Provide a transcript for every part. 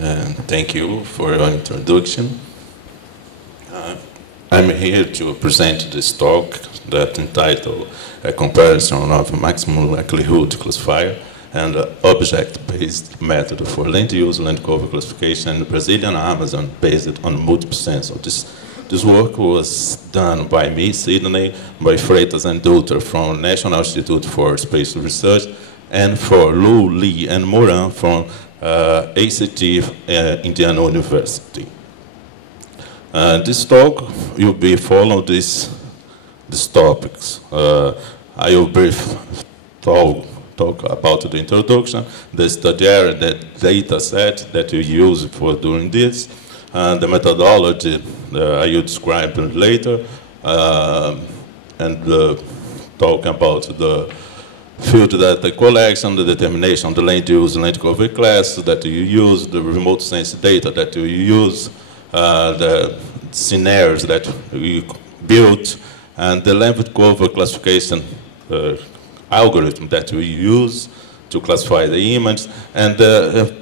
and thank you for your introduction. I'm here to present this talk that entitled A Comparison of Maximum Likelihood Classifier and Object-Based Method for Land Use, Land Cover Classification in the Brazilian Amazon based on multiple sensor. This work was done by me, Sidnei, by Freitas and Dutra from National Institute for Spatial Research, and for Lu, Lee, and Moran from ACT Indiana University. This talk will be following these topics. I will briefly talk about the introduction, the study area, the data set that you use for doing this, the methodology I will describe later, and talk about the field data collection, the determination, the land use, land cover class that you use, the remote sense data that you use, the scenarios that we built, and the land cover classification algorithm that we use to classify the image, and the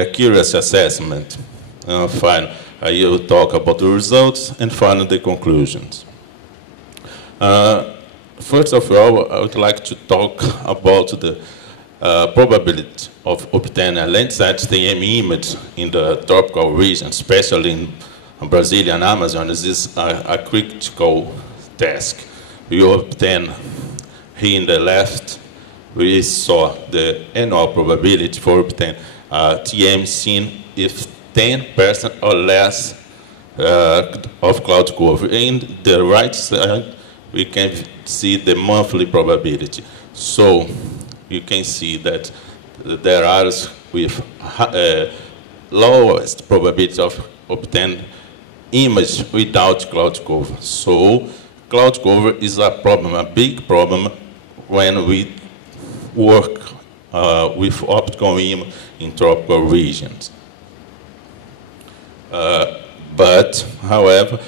accuracy assessment. Finally, I will talk about the results, and finally the conclusions. First of all, I would like to talk about the probability of obtaining a Landsat TM image in the tropical region, especially in Brazilian Amazon. This is a critical task. We obtain here in the left, we saw the annual probability for obtaining TM seen if 10% or less of cloud cover. In the right side, we can see the monthly probability. So you can see that there are with lowest probability of obtaining image without cloud cover. So cloud cover is a problem, a big problem when we work with optical image in tropical regions. But, however,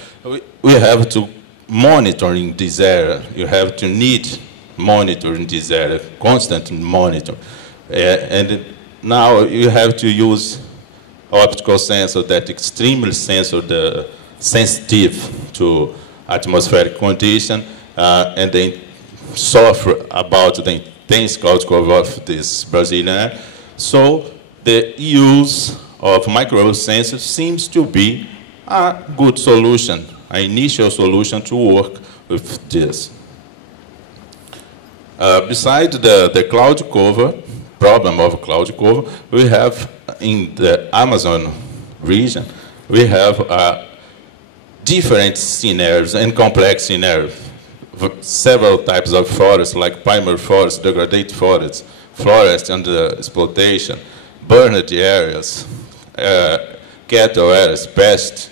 we have to monitoring this area. You have to need monitoring this area, constant monitor. And now you have to use optical sensor that extremely sensitive to atmospheric condition, and they suffer about the intense cloud cover of this Brazilian area. So the use of microwave sensors seems to be a good solution, an initial solution to work with this. Besides the cloud cover, problem of cloud cover, we have in the Amazon region, we have different scenarios and complex scenarios. Several types of forests, like primary forest, degraded forests, forest under exploitation, burned areas, cattle areas, pest,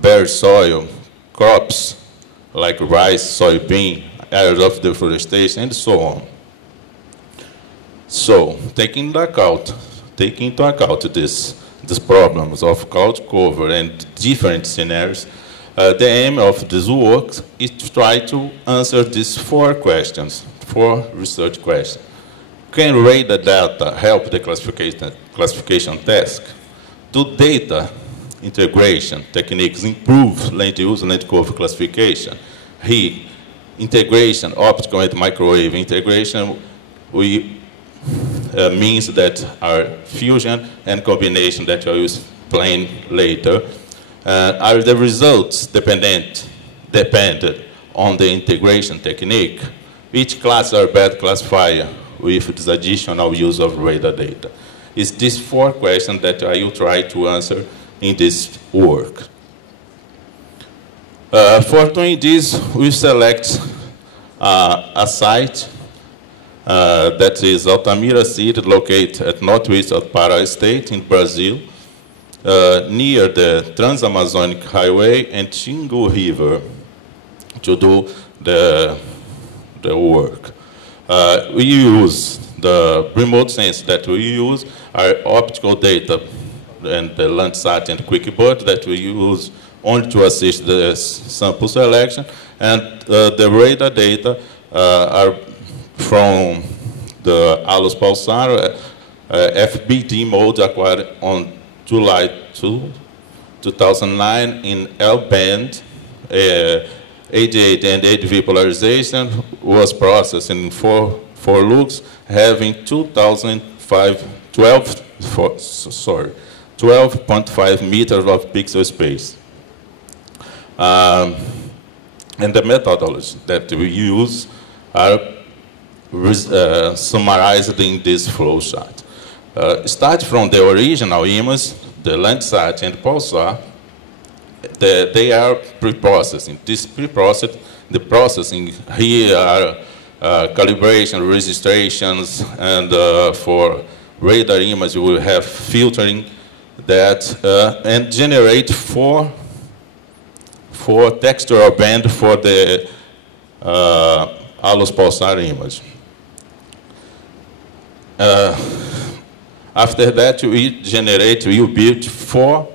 bare soil, crops like rice, soybean, areas of deforestation, and so on. So, taking into account these problems of cloud cover and different scenarios, the aim of this work is to try to answer these four research questions. Can radar data help the classification task? Do data integration techniques improve land use and land cover classification? Here, integration, optical and microwave integration, means that our fusion and combination that I will explain later. Are the results dependent on the integration technique? Which class are bad classifier with this additional use of radar data? It's these four questions that I will try to answer in this work. For doing this, we select a site that is Altamira City, located at northwest of Pará State in Brazil, near the Trans-Amazonic Highway and Xingu River, to do the work. We use the remote sense that we use, our optical data and the Landsat and QuickBird that we use only to assist the sample selection, and the radar data are from the Alus Pulsar FBD mode acquired on July 2, 2009 in L-band, 88 and 8V polarization was processed in four loops, having 12.5 meters of pixel space. And the methodology that we use are summarized in this flow chart. Start from the original image, the Landsat and Pulsar, they are pre-processing. This pre-processing, the processing here are calibration, registrations, and for radar image we have filtering that and generate four textural band for the ALOS Pulsar image. After that, we build 4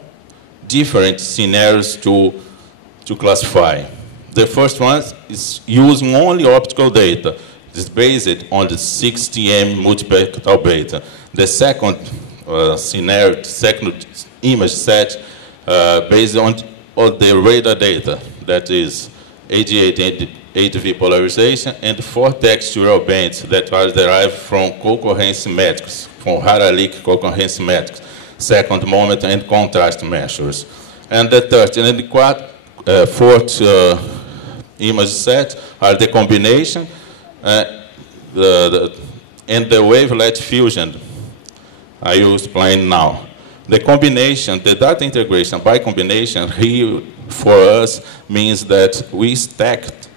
different scenarios to classify. The first one is using only optical data. It's based on the 60M multispectral beta. The second scenario, the second image set, based on the radar data, that is 88 and 8V polarization, and 4 textural bands that are derived from concurrence metrics, from Haralick concurrence metrics, second moment and contrast measures. And the third and the fourth image set are the combination and the wavelet fusion I will explain now. The combination, the data integration by combination here for us means that we stacked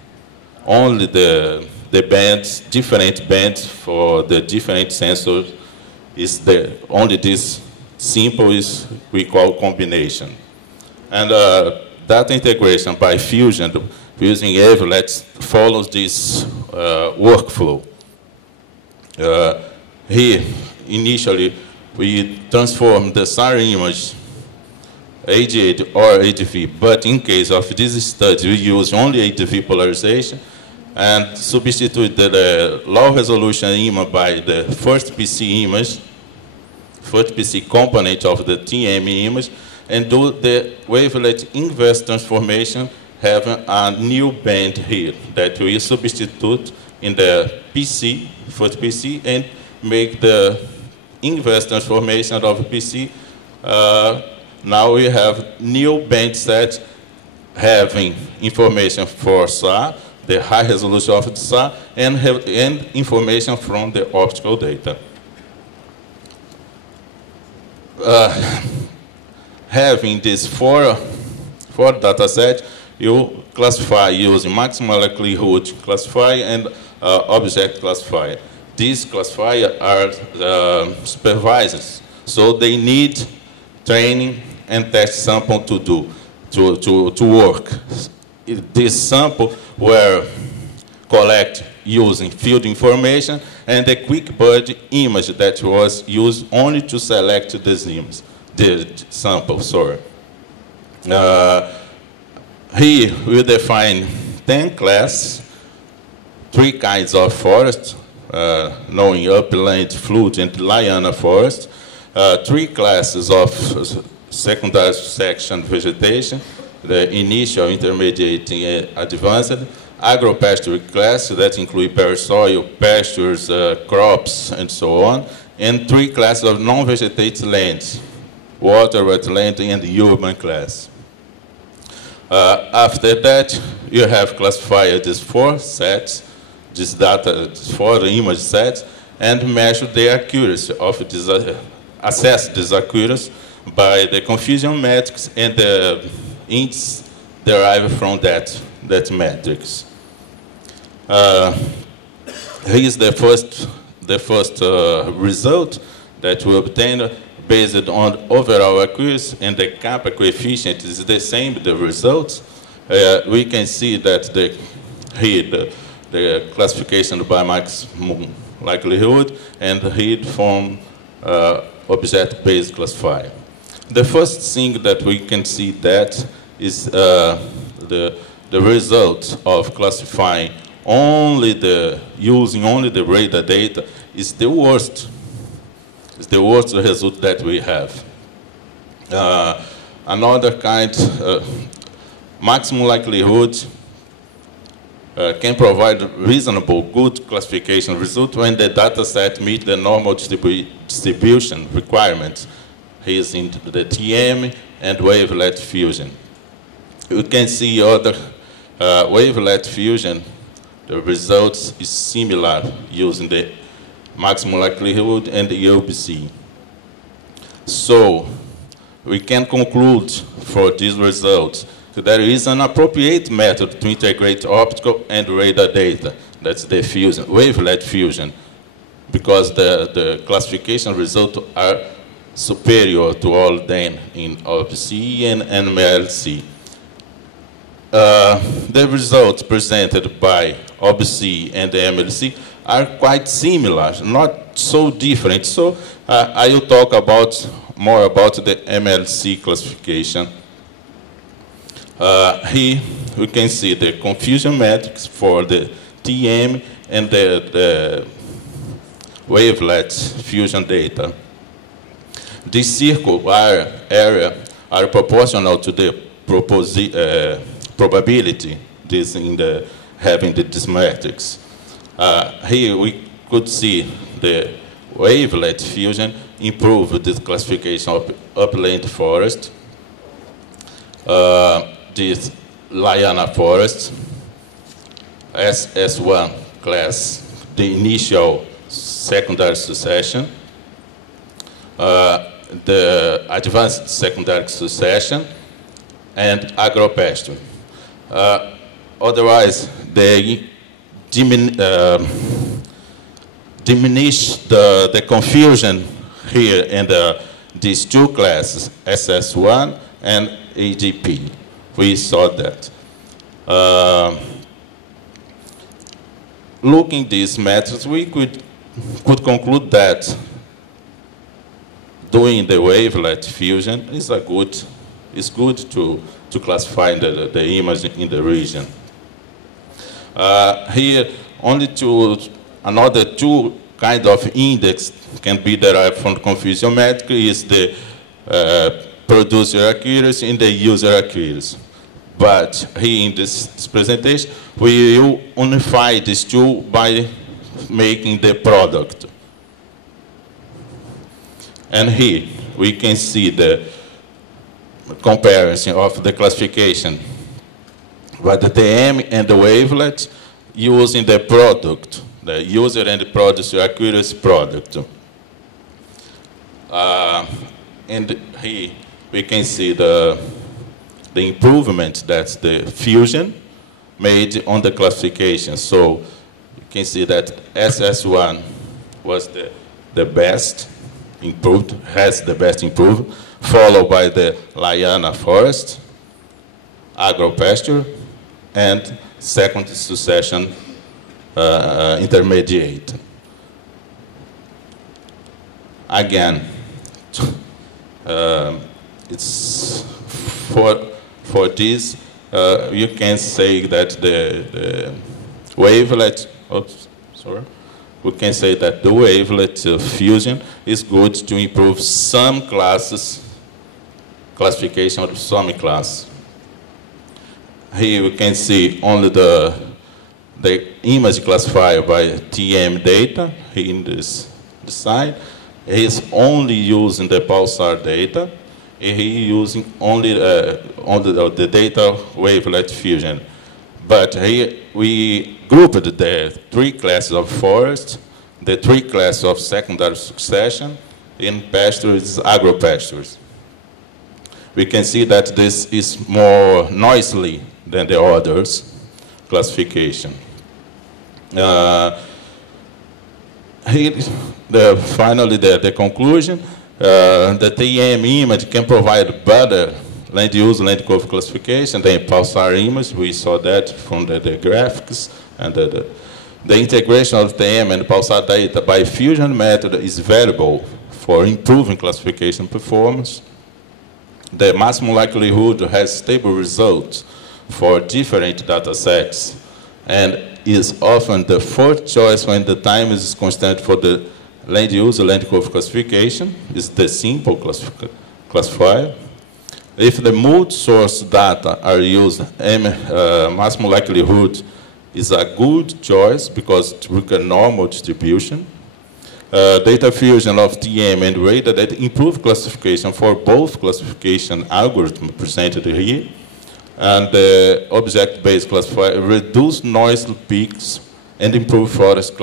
only the bands, different bands for the different sensors. Is only this simple is we call combination. And data integration by fusion using wavelets follows this workflow. Here, initially, we transform the SAR image 88 or 8V, but in case of this study, we use only 8V polarization and substitute the low resolution image by the first PC image, first PC component of the TM image, and do the wavelet inverse transformation, having a new band here that we substitute in the PC, first PC, and make the inverse transformation of PC. Now we have new band set having information for SAR, the high resolution of the SAR, and information from the optical data. Having these four data sets, you classify using maximal likelihood classifier and object classifier. These classifiers are supervisors, so they need training and test sample to work. This sample were collected using field information and a quick bird image that was used only to select this image, the sample, sorry. Here we define 10 classes, 3 kinds of forest, knowing upland, flood, and liana forest, 3 classes of secondary section vegetation, the initial, intermediate, and advanced, agro-pasture class that include parasoil, pastures, crops, and so on, and 3 classes of non-vegetated lands, water, wetland, and urban class. After that, you have classified these 4 sets, this data, 4 image sets, and measure the accuracy of this, assess this accuracy by the confusion metrics and the ints derived from that metrics. Here is the first result that we obtained based on overall accuracy, and the kappa coefficient is the same, the results. We can see that here the classification by maximum likelihood and here from object-based classifier. The first thing that we can see that is the result of classifying using only the radar data is the worst. It's the worst result that we have. Another kind, maximum likelihood can provide reasonable, good classification result when the data set meets the normal distribution requirements. Here is in the TM and wavelet fusion. You can see other wavelet fusion, the results is similar using the maximum likelihood and the UBC. So we can conclude for these results that there is an appropriate method to integrate optical and radar data. That's the fusion, wavelet fusion, because the classification results are superior to all them in OBC and MLC. The results presented by OBC and the MLC are quite similar, not so different. So I will talk more about the MLC classification. Here we can see the confusion metrics for the TM and the wavelet fusion data. This circle area are proportional to the probability having these metrics. Here we could see the wavelet fusion improve this classification of upland forest, this liana forest, SS1 class, the initial secondary succession, the advanced secondary succession, and agropasture. Otherwise, they diminish the confusion here in these two classes, SS1 and AGP. We saw that. Looking at these methods, we could conclude that doing the wavelet fusion is good to classify the image in the region. Here, only another two kind of index can be derived from confusion metric is the producer accuracy and the user accuracy. But here in this presentation, we will unify these two by making the product. And here we can see the comparison of the classification by the TM and the wavelet using the product, the user and the producer accuracy product. And here we can see the improvement that the fusion made on the classification. So you can see that SS1 was the best improved, has the best improved, followed by the liana forest, agropasture, and second succession intermediate. Again, it's for this, you can say that the wavelet, we can say that the wavelet fusion is good to improve some classes, classification of some class. Here we can see only the image classifier by TM data here in this side. He is only using the pulsar data. He using only the data wavelet fusion. But here we grouped the three classes of forest, the three classes of secondary succession, in pastures, agropastures. We can see that this is more noisily than the others classification. Here, finally, the conclusion. The TM image can provide better land use, land cover classification than pulsar image. We saw that from the graphics. And the integration of TM and pulsar data by fusion method is valuable for improving classification performance. The maximum likelihood has stable results for different data sets and is often the fourth choice when the time is constant for the land use, land cover classification. Is the simple classifier. If the multi-source data are used, maximum likelihood is a good choice because it requires normal distribution. Data fusion of TM and radar that improve classification for both classification algorithms presented here. And the object-based classifier reduce noise peaks and improve forest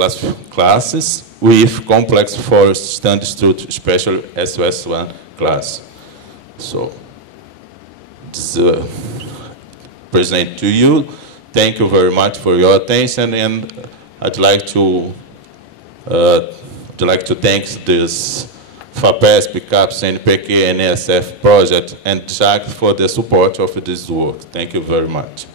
classes with complex forest standard structure, especially SOS1 class. So, this present to you. Thank you very much for your attention, and I'd like to thank this FAPESP, CAPS, NPQ, and NSF project, and Jacques for the support of this work. Thank you very much.